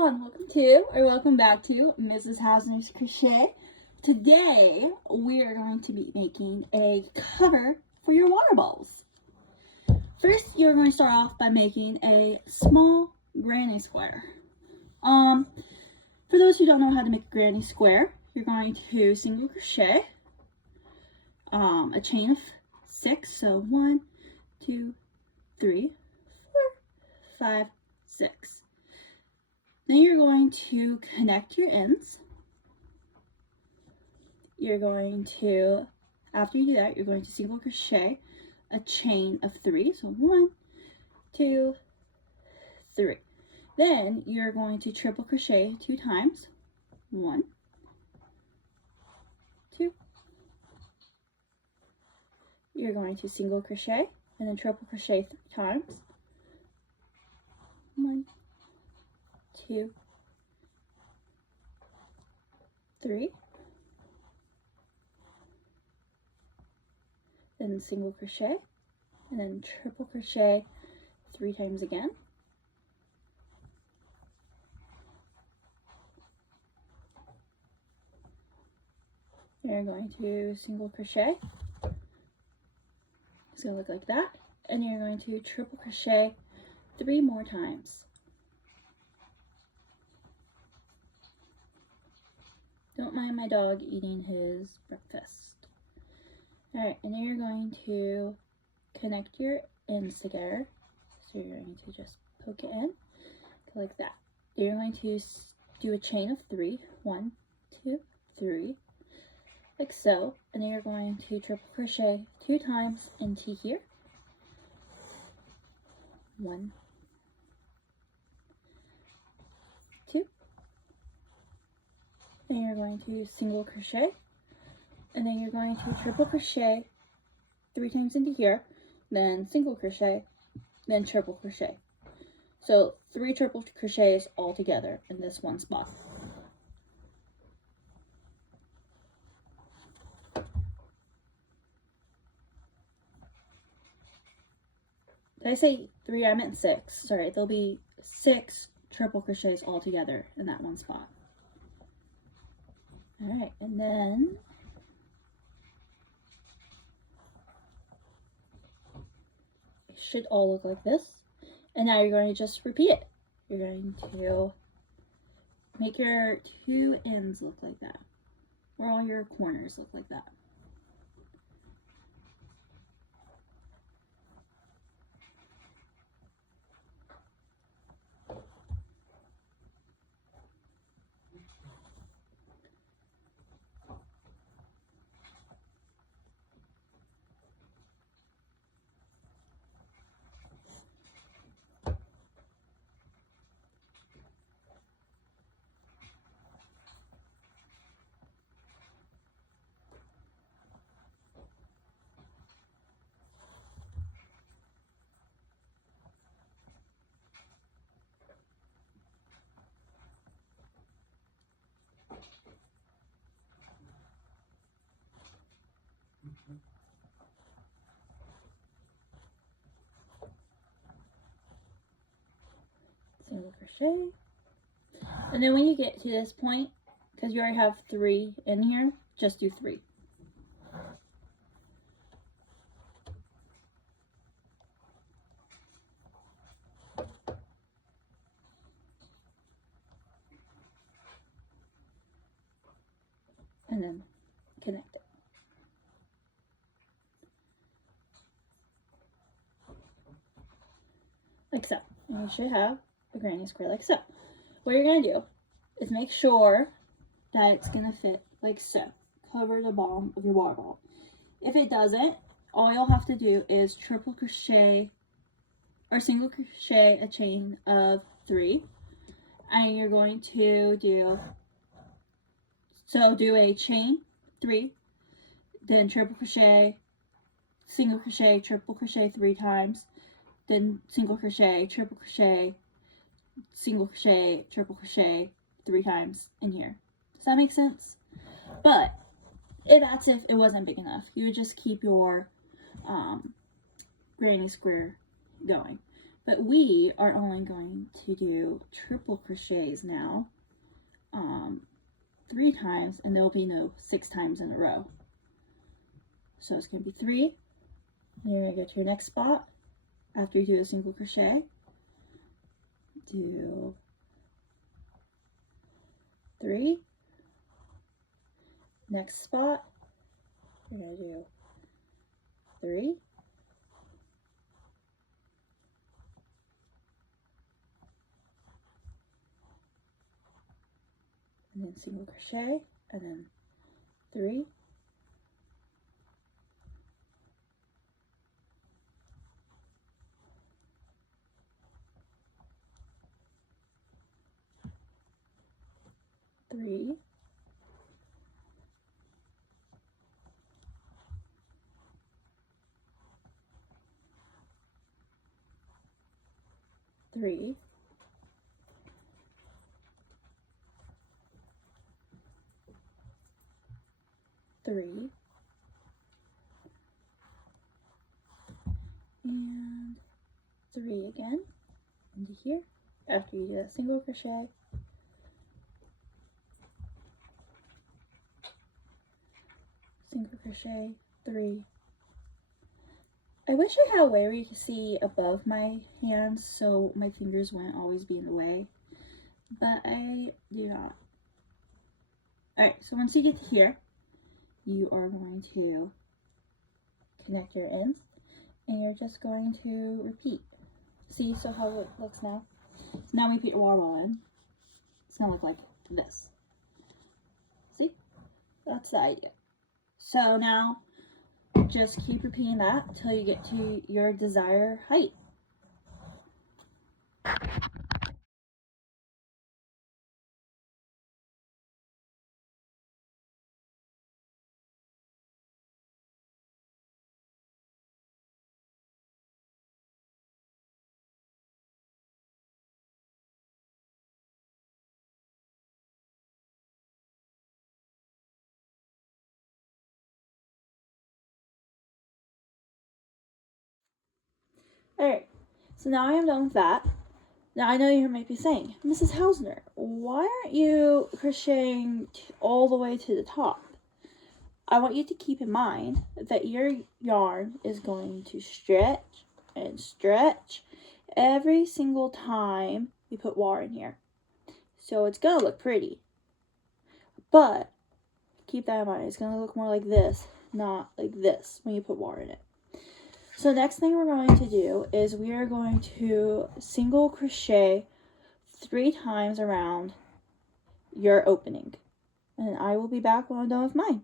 everyone, welcome to or welcome back to Mrs. Hausner's Crochet. Today we are going to be making a cover for your water bowls. First, you're going to start off by making a small granny square. For those who don't know how to make a granny square, you're going to single crochet a chain of 6, so 1, 2, 3, 4, 5, 6. Then you're going to connect your ends. You're going to, after you do that, you're going to single crochet a chain of 3. So 1, 2, 3. Then you're going to triple crochet 2 times. 1, 2. You're going to single crochet and then triple crochet 3 times. 1, 2, 3, then single crochet, and then triple crochet 3 times again. You're going to single crochet. It's going to look like that, and you're going to triple crochet 3 more times. Don't mind my dog eating his breakfast. Alright, and then you're going to connect your ends together. So you're going to just poke it in, like that. Then you're going to do a chain of 3. 1, 2, 3, like so. And then you're going to triple crochet 2 times into here. 1, 2. And you're going to single crochet, and then you're going to triple crochet 3 times into here, then single crochet, then triple crochet. So 3 triple crochets all together in this one spot. Did I say 3? I meant 6. Sorry, there'll be 6 triple crochets all together in that one spot. Alright, and then it should all look like this. And now you're going to just repeat it. You're going to make your 2 ends look like that, or all your corners look like that. Single crochet, and then when you get to this point, because you already have 3 in here, just do 3. And then connect it. Like so. And you should have a granny square like so. What you're going to do is make sure that it's going to fit like so. Cover the bottom of your water ball. If it doesn't, all you'll have to do is triple crochet or single crochet a chain of 3. And you're going to do a chain 3, then triple crochet, single crochet, triple crochet 3 times, then single crochet, triple crochet, single crochet, triple crochet 3 times in here. Does that make sense? But that's if it wasn't big enough. You would just keep your granny square going. but we are only going to do triple crochets now, 3 times, and there'll be no 6 times in a row. So it's going to be 3, and you're going to go to your next spot. After you do a single crochet, do 3, next spot, you're going to do 3, and then single crochet, and then 3, 3, 3, 3, and 3 again into here. After you do a single crochet, single crochet, 3. I wish I had a way where you could see above my hands so my fingers wouldn't always be in the way, but I do not. Alright, so once you get to here, you are going to connect your ends, and you're just going to repeat. See, so how it looks now? So now we put your water in. It's gonna look like this. See? That's the idea. So now, just keep repeating that until you get to your desired height. Alright, so now I am done with that. Now I know you might be saying, Mrs. Hausner, why aren't you crocheting all the way to the top? I want you to keep in mind that your yarn is going to stretch and stretch every single time you put water in here. So it's going to look pretty. But keep that in mind, it's going to look more like this, not like this when you put water in it. So next thing we're going to do is we are going to single crochet 3 times around your opening. And I will be back when I'm done with mine.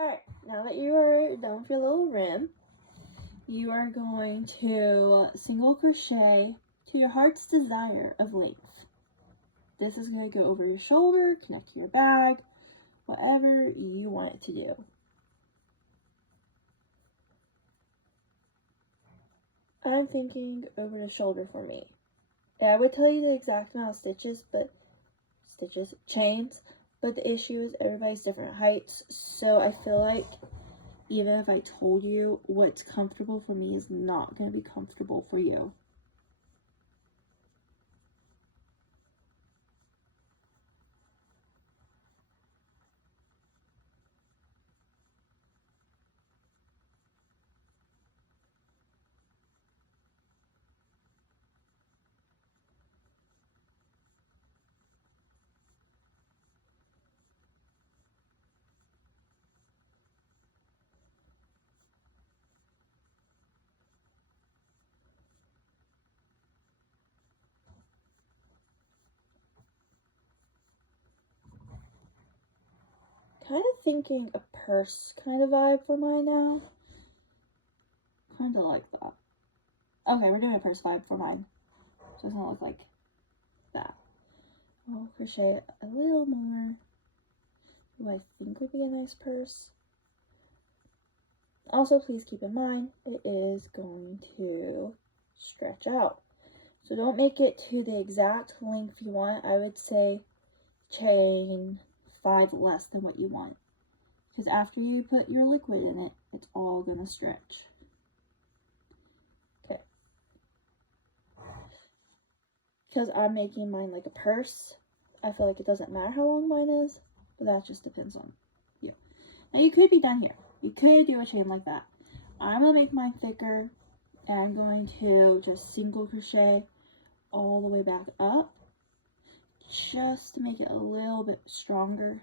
Alright, now that you are done with your little rim, you are going to single crochet to your heart's desire of length. This is going to go over your shoulder, connect to your bag, whatever you want it to do. I'm thinking over the shoulder for me. And I would tell you the exact amount of stitches, chains, but the issue is everybody's different heights, so I feel like even if I told you what's comfortable for me is not going to be comfortable for you. Kind of thinking a purse kind of vibe for mine now. Kind of like that. Okay, we're doing a purse vibe for mine. So it's gonna look like that. I'll crochet a little more. What I think would be a nice purse. Also, please keep in mind, it is going to stretch out. So don't make it to the exact length you want. I would say chain 5 less than what you want. Because after you put your liquid in it, it's all going to stretch. Okay. Because I'm making mine like a purse, I feel like it doesn't matter how long mine is, but that just depends on you. Now you could be done here. You could do a chain like that. I'm going to make mine thicker, and I'm going to just single crochet all the way back up, just to make it a little bit stronger.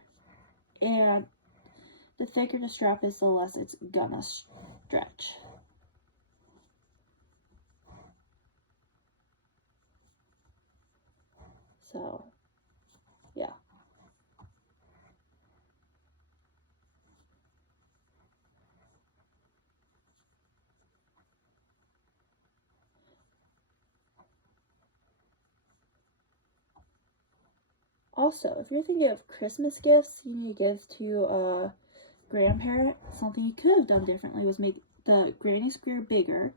And the thicker the strap is, the less it's gonna stretch. So, yeah. Also, if you're thinking of Christmas gifts you need to give to a grandparent, something you could have done differently was make the granny square bigger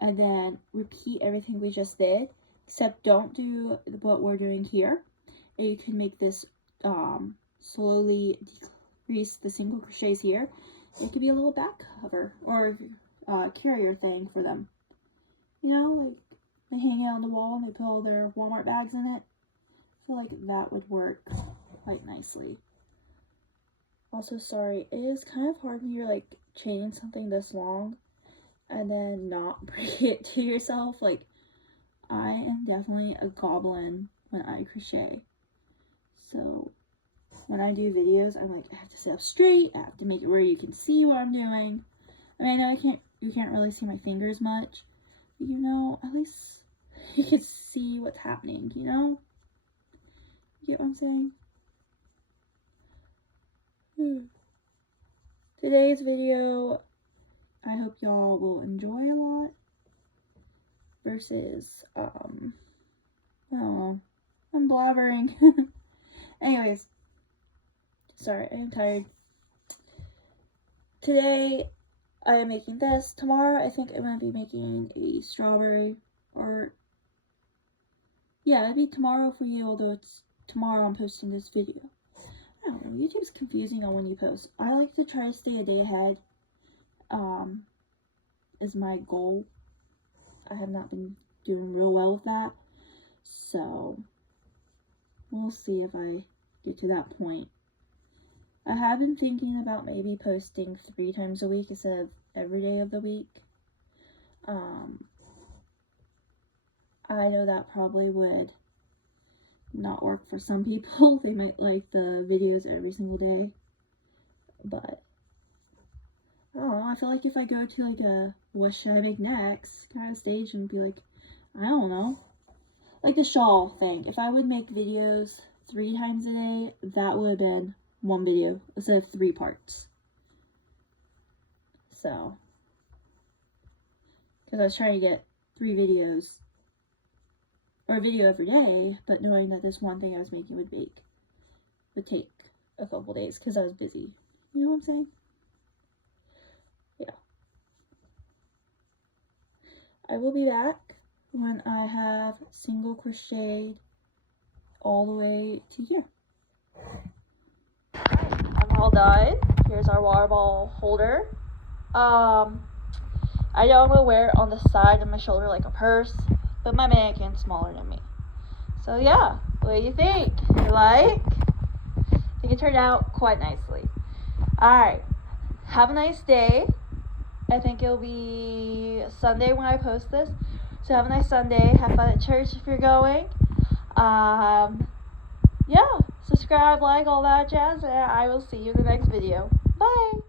and then repeat everything we just did, except don't do what we're doing here. And you can make this slowly decrease the single crochets here. It could be a little back cover or carrier thing for them. You know, like they hang it on the wall and they put all their Walmart bags in it. I feel like that would work quite nicely. Also, sorry, it is kind of hard when you're like chaining something this long and then not break it to yourself. Like, I am definitely a goblin when I crochet. So when I do videos, I'm like, I have to sit up straight, I have to make it where you can see what I'm doing. I mean, I know you can't really see my fingers much, but you know, at least you can see what's happening, you know? You get what I'm saying? Today's video, I hope y'all will enjoy a lot versus, I don't know, I'm blabbering. Anyways, sorry, I am tired. Today, I am making this. Tomorrow, I think I'm going to be making a strawberry, or, yeah, it'd be tomorrow for you, although it's tomorrow I'm posting this video. I don't know, YouTube's confusing on when you post. I like to try to stay a day ahead, is my goal. I have not been doing real well with that, so we'll see if I get to that point. I have been thinking about maybe posting 3 times a week instead of every day of the week. I know that probably would not work for some people. They might like the videos every single day, but I don't know, I feel like if I go to like a what should I make next kind of stage and be like, I don't know, like the shawl thing, if I would make videos 3 times a day, that would have been 1 video instead of 3 parts. So, because I was trying to get 3 videos or a video every day, but knowing that this one thing I was making would take a couple days because I was busy. You know what I'm saying? Yeah. I will be back when I have single crocheted all the way to here. I'm all done. Here's our water ball holder. I know I'm gonna wear it on the side of my shoulder like a purse, but my mannequin's smaller than me. So yeah, what do you think? You like? I think it turned out quite nicely. Alright, have a nice day. I think it'll be Sunday when I post this. So have a nice Sunday. Have fun at church if you're going. Yeah, subscribe, like, all that jazz, and I will see you in the next video. Bye!